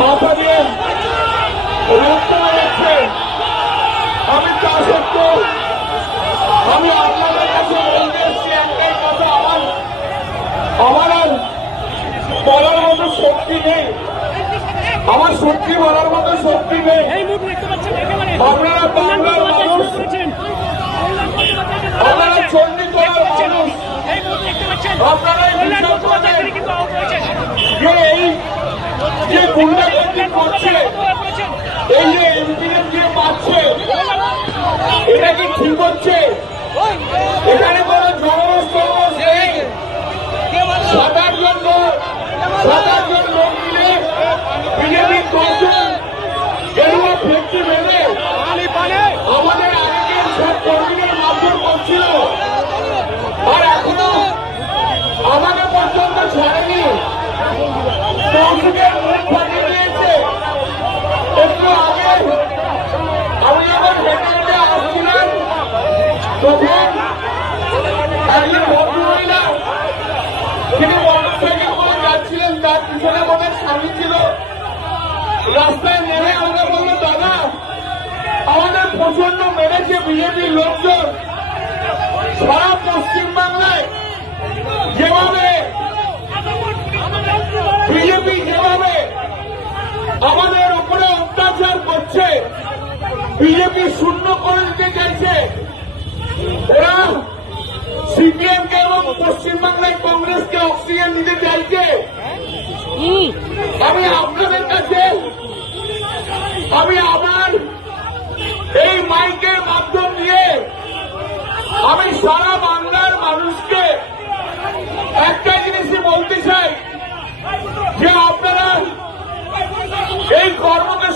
মাথা দিয়ে রক্ত বেরোচ্ছে। আমি তা সত্ত্বেও আমি আপনাদের কাছে বলতে এসছি একটাই কথা, আমার আর বলার মতো শক্তি নেই, আমার সত্যি বলার মতো শক্তি নেই। আপনারা বাংলার মানুষ, আপনারা চণ্ডীতলার মানুষ, আপনারা যে এই যে গুন্ডাগর্দি করছে, এই যে এমপিদের দিয়ে পাচ্ছে, এটা কি ঠিক হচ্ছে? এখানে কোনো জনরস নেই। 7-8 জন লোক মিলে বিজেপির 10 জন গেরুয়া ফ্যাক্টরি বেঁধে আমাদের আগের সব কর্মীদের মারধর করছিল, আর এখনো আমাকে পর্যন্ত ছাড়েনি। কৌশিকের মুখ ফাটিয়ে দিয়েছে। একটু আগে আমি যখন হেঁটে হেঁটে আসছিলাম, তখন একজন ভদ্রমহিলা তিনি মোটরসাইকেল করে যাচ্ছিলেন, তার পিছনে মনে স্বামী ছিল। রাস্তায় নেমে আমাকে বললো, দাদা আমাদের প্রচন্ড মেরেছে বিজেপির লোকজন। সারা পশ্চিমবাংলায় যেভাবে বিজেপি যেভাবে আমাদের উপরে অত্যাচার করছে, বিজেপি শূন্য করে দিতে চাইছে, ওরা সিপিএমকে এবং পশ্চিমবাংলায় কংগ্রেসকে অক্সিজেন দিতে চাইছে। আমি আপনাদের কাছে আমি আমার এই মাইকের মাধ্যম দিয়ে আমি সারা বাংলার মানুষকে একটা জিনিসই বলতে চাই যে আপনারা এই কর্মকে